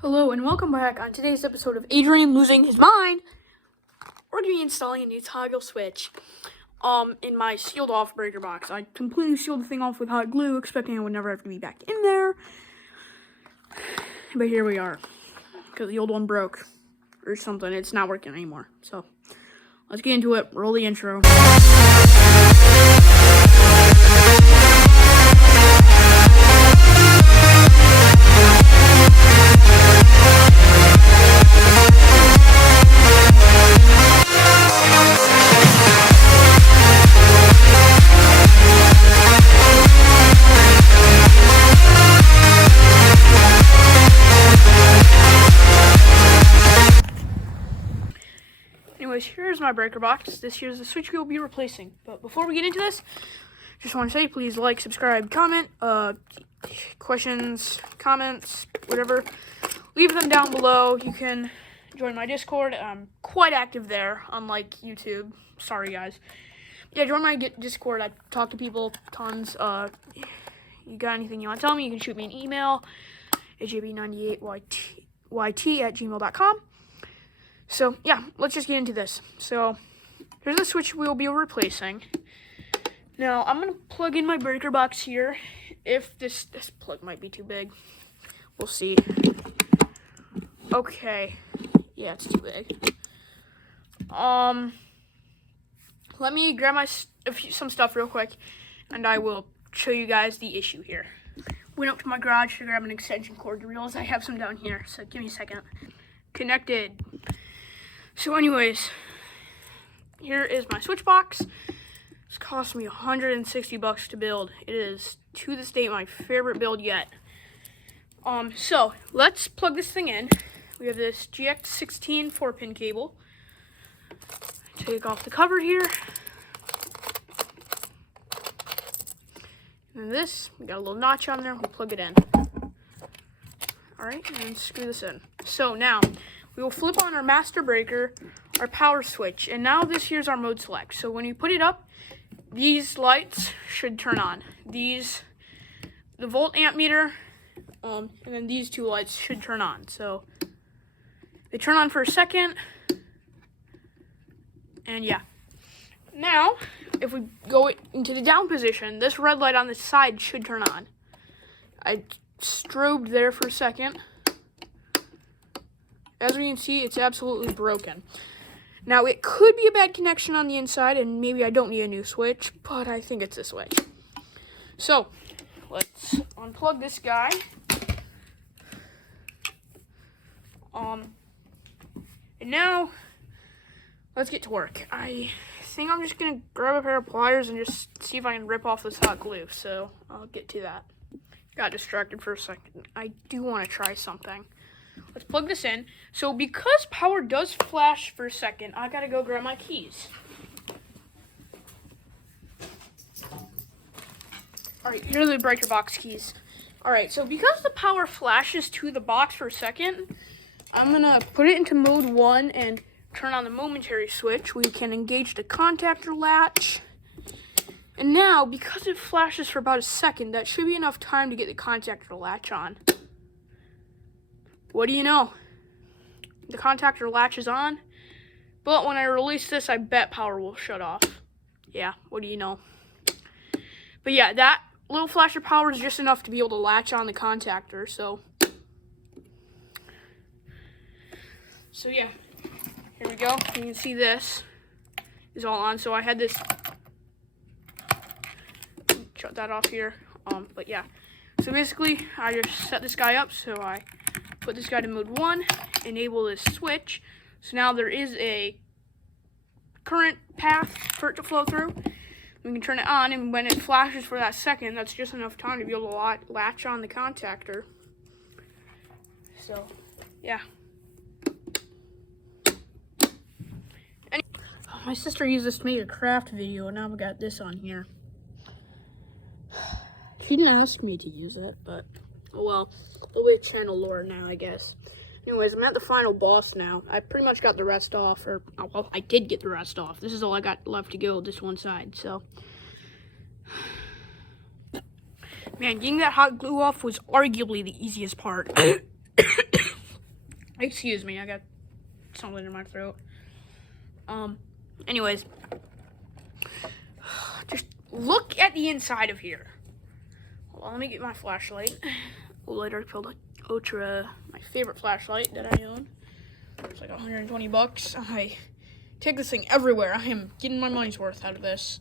Hello and welcome back. On today's episode of Adrian Losing His Mind, we're going to be installing a new toggle switch in my sealed off breaker box. I completely sealed the thing off with hot glue, expecting I would never have to be back in there. But here we are, because the old one broke or something. It's not working anymore. So let's get into it. Roll the intro. Anyways, here's my breaker box. This here's the switch we will be replacing. But before we get into this, just want to say, please like, subscribe, comment, questions, comments, whatever. Leave them down below. You can join my Discord. I'm quite active there, unlike YouTube. Sorry, guys. Yeah, join my Discord. I talk to people tons. You got anything you want to tell me, you can shoot me an email, ajb98yt@gmail.com. So, yeah, let's just get into this. So, here's the switch we'll be replacing. Now, I'm going to plug in my breaker box here. If this plug might be too big. We'll see. Okay. Yeah, it's too big. Let me grab some stuff real quick, and I will show you guys the issue here. Went up to my garage to grab an extension cord. You realize I have some down here, so give me a second. Connected. So anyways, here is my switch box. It's cost me $160 to build. It is, to this date, my favorite build yet. So let's plug this thing in. We have this GX16 4-pin cable. Take off the cover here. And this, we got a little notch on there. We plug it in. Alright, and screw this in. So now, we will flip on our master breaker, our power switch, and now this here's our mode select. So when you put it up, these lights should turn on. The volt amp meter, and then these two lights should turn on. So they turn on for a second, and yeah. Now, if we go into the down position, this red light on the side should turn on. I strobed there for a second. As we can see, it's absolutely broken. Now, it could be a bad connection on the inside, and maybe I don't need a new switch, but I think it's a switch. So, let's unplug this guy. And now, let's get to work. I think I'm just going to grab a pair of pliers and just see if I can rip off this hot glue, so I'll get to that. Got distracted for a second. I do want to try something. Let's plug this in. So because power does flash for a second, I gotta go grab my keys. Alright, here are the breaker box keys. Alright, so because the power flashes to the box for a second, I'm gonna put it into mode 1 and turn on the momentary switch. We can engage the contactor latch. And now, because it flashes for about a second, that should be enough time to get the contactor latch on. What do you know? The contactor latch is on, but when I release this, I bet power will shut off. Yeah, what do you know? But yeah, that little flash of power is just enough to be able to latch on the contactor, so yeah, here we go. You can see this is all on, so I had this, shut that off here, but yeah. So basically, I just set this guy up, so I put this guy to mode 1, enable this switch. So now there is a current path for it to flow through. We can turn it on, and when it flashes for that second, that's just enough time to be able to latch on the contactor. So, yeah. My sister used this to make a craft video, and now I've got this on here. She didn't ask me to use it, but oh well, it'll be channel lore now, I guess. Anyways, I'm at the final boss now. I pretty much got the rest off, or, well, I did get the rest off. This is all I got left to go, this one side, so. Man, getting that hot glue off was arguably the easiest part. Excuse me, I got something in my throat. Anyways, just look at the inside of here. Hold on, let me get my flashlight. OLED Dark Field Ultra, my favorite flashlight that I own. It's like 120 bucks. I take this thing everywhere. I am getting my money's worth out of this.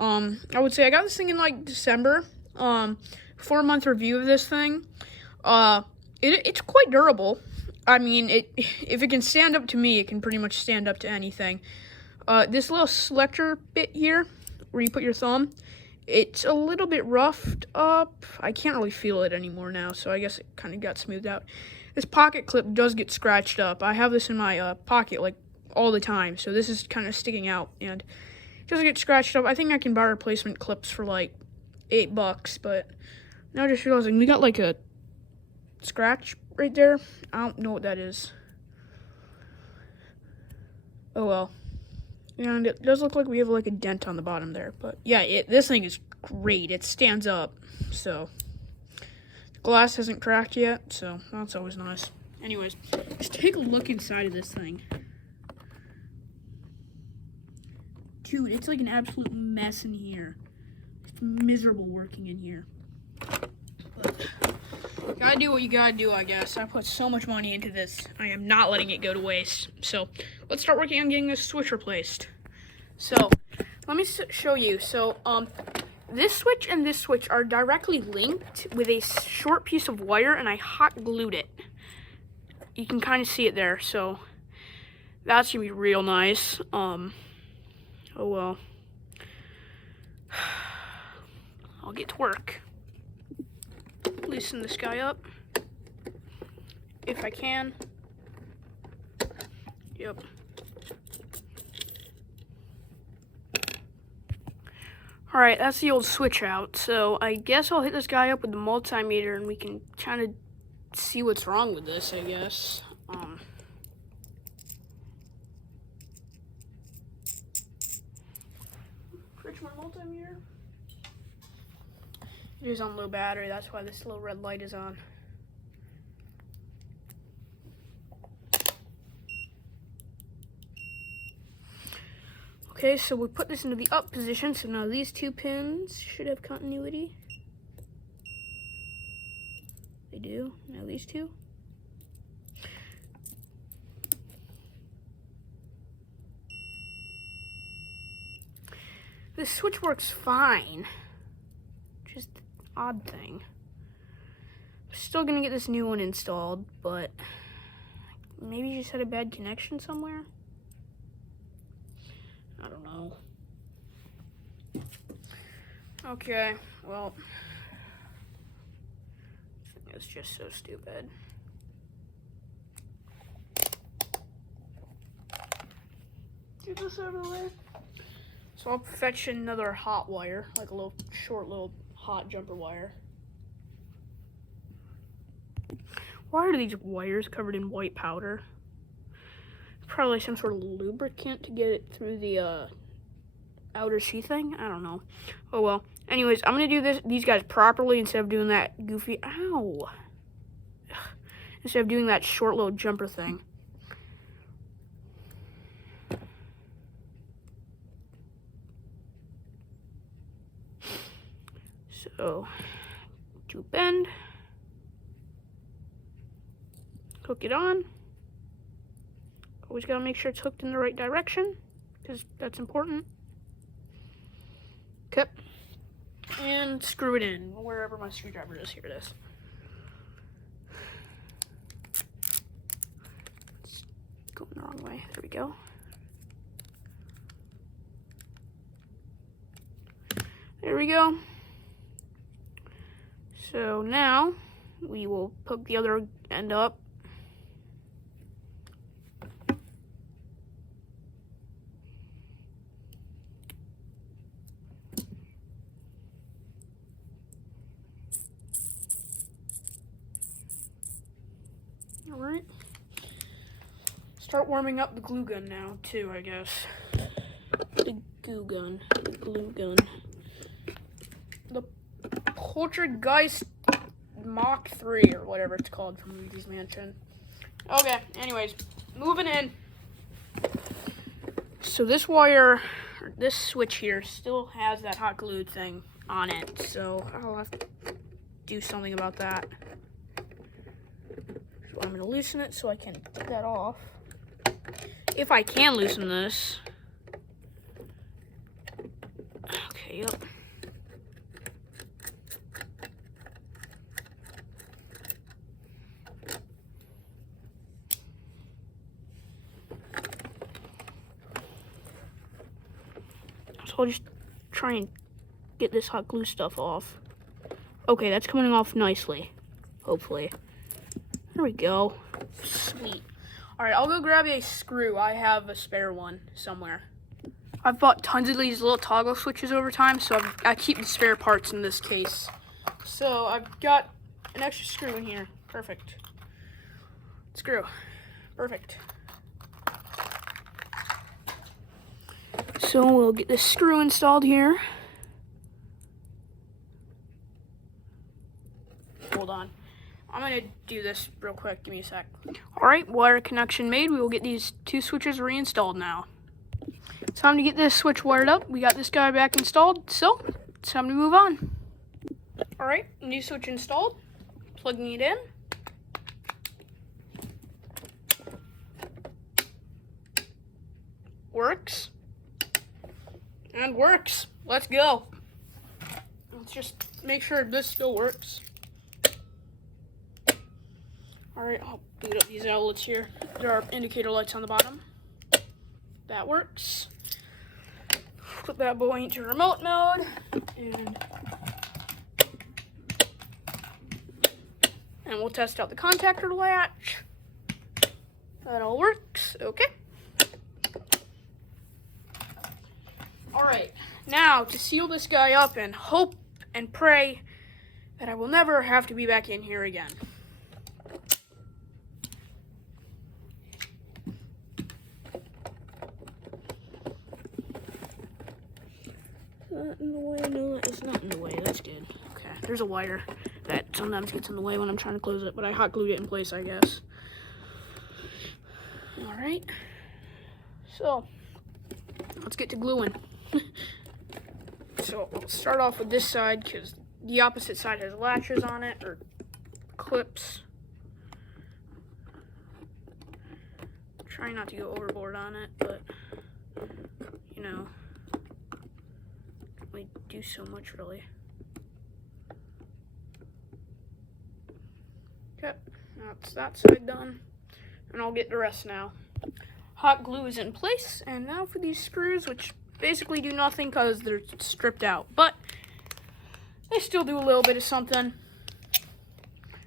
I would say I got this thing in like December. 4-month review of this thing. It's quite durable. I mean, if it can stand up to me, it can pretty much stand up to anything. This little selector bit here, where you put your thumb, it's a little bit roughed up. I can't really feel it anymore now, so I guess it kind of got smoothed out. This pocket clip does get scratched up. I have this in my pocket like all the time, so this is kind of sticking out, and it does get scratched up. I think I can buy replacement clips for like $8, but now I just realizing we got like a scratch right there. I don't know what that is. Oh well. And it does look like we have like a dent on the bottom there. But yeah, this thing is great. It stands up. So the glass hasn't cracked yet. So that's always nice. Anyways, just take a look inside of this thing. Dude, it's like an absolute mess in here. It's miserable working in here. But gotta do what you gotta do, I guess. I put so much money into this. I am not letting it go to waste. So let's start working on getting this switch replaced. So let me show you. So this switch and this switch are directly linked with a short piece of wire, and I hot glued it. You can kind of see it there. So that's gonna be real nice. Oh well. I'll get to work. Loosen this guy up if I can. Yep. Alright, that's the old switch out. So I guess I'll hit this guy up with the multimeter and we can kind of see what's wrong with this, I guess. Switch my multimeter. It is on low battery, that's why this little red light is on. Okay, so we put this into the up position, so now these two pins should have continuity. They do. Now these two. This switch works fine. Just odd thing. I'm still gonna get this new one installed, but maybe you just had a bad connection somewhere. I don't know. Okay, well, it's just so stupid. Get this out of the way. So I'll fetch another hot wire, like a little short little hot jumper wire. Why are these wires covered in white powder? Probably some sort of lubricant to get it through the outer sheathing. I don't know. Oh well. Anyways, I'm gonna do these guys properly instead of doing that goofy. Ow. Instead of doing that short little jumper thing. So, do a bend. Hook it on. Always gotta make sure it's hooked in the right direction, because that's important. Okay. And screw it in, wherever my screwdriver is. Here it is. It's going the wrong way. There we go. There we go. So now, we will hook the other end up. Alright. Start warming up the glue gun now, too, I guess. The glue gun. The Poltergeist Mach 3, or whatever it's called from Luigi's Mansion. Okay, anyways, moving in. So this wire, this switch here, still has that hot glue thing on it. So I'll have to do something about that. So I'm going to loosen it so I can get that off. If I can loosen this. Okay, yep. So I'll just try and get this hot glue stuff off. Okay, that's coming off nicely. Hopefully. There we go. Sweet. Alright, I'll go grab a screw. I have a spare one somewhere. I've bought tons of these little toggle switches over time, so I keep the spare parts in this case. So I've got an extra screw in here. Perfect. Screw. Perfect. So we'll get this screw installed here. Hold on. I'm going to do this real quick. Give me a sec. Alright, wire connection made. We will get these two switches reinstalled now. It's time to get this switch wired up. We got this guy back installed, so it's time to move on. Alright, new switch installed. Plugging it in. Works. And works. Let's go. Let's just make sure this still works. Alright, I'll boot up these outlets here. There are indicator lights on the bottom. That works. Put that boy into remote mode. And we'll test out the contactor latch. That all works. Okay. Alright, now to seal this guy up and hope and pray that I will never have to be back in here again. Not in the way, no, it's not in the way, that's good. Okay, there's a wire that sometimes gets in the way when I'm trying to close it, but I hot glued it in place, I guess. Alright, so let's get to gluing. So I'll start off with this side because the opposite side has latches on it, or clips. Try not to go overboard on it, but you know, we do so much really. Okay, that's that side done, and I'll get the rest now. Hot glue is in place, and now for these screws, which basically do nothing because they're stripped out, but they still do a little bit of something.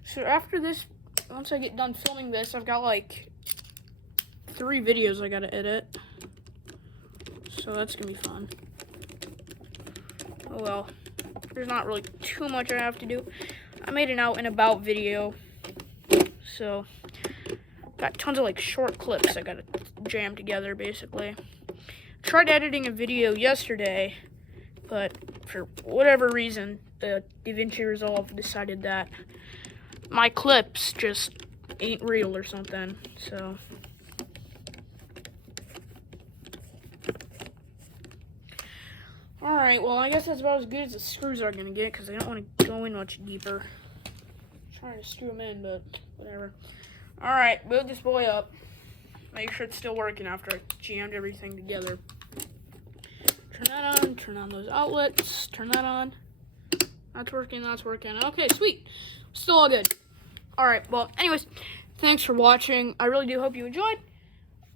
So after this, once I get done filming this, I've got like 3 videos I gotta edit, so that's gonna be fun. Oh well, there's not really too much I have to do. I made an out and about video, so got tons of like short clips I gotta jam together basically. Tried editing a video yesterday, but for whatever reason, the DaVinci Resolve decided that my clips just ain't real or something, so. Alright, well I guess that's about as good as the screws are gonna get, because I don't want to go in much deeper. I'm trying to screw them in, but whatever. Alright, boot this boy up. Make sure it's still working after I jammed everything together. Turn that on, turn on those outlets, turn that on. That's working, that's working. Okay, sweet. Still all good. Alright, well, anyways, thanks for watching. I really do hope you enjoyed.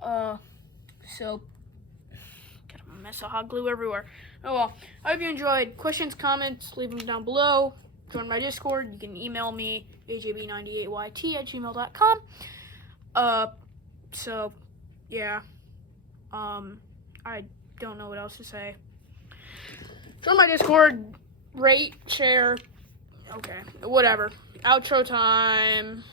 So, got a mess of hot glue everywhere. Oh well, I hope you enjoyed. Questions, comments, leave them down below. Join my Discord. You can email me, ajb98yt@gmail.com. So, yeah. I don't know what else to say. Join my Discord, rate, share, okay, whatever. Outro time.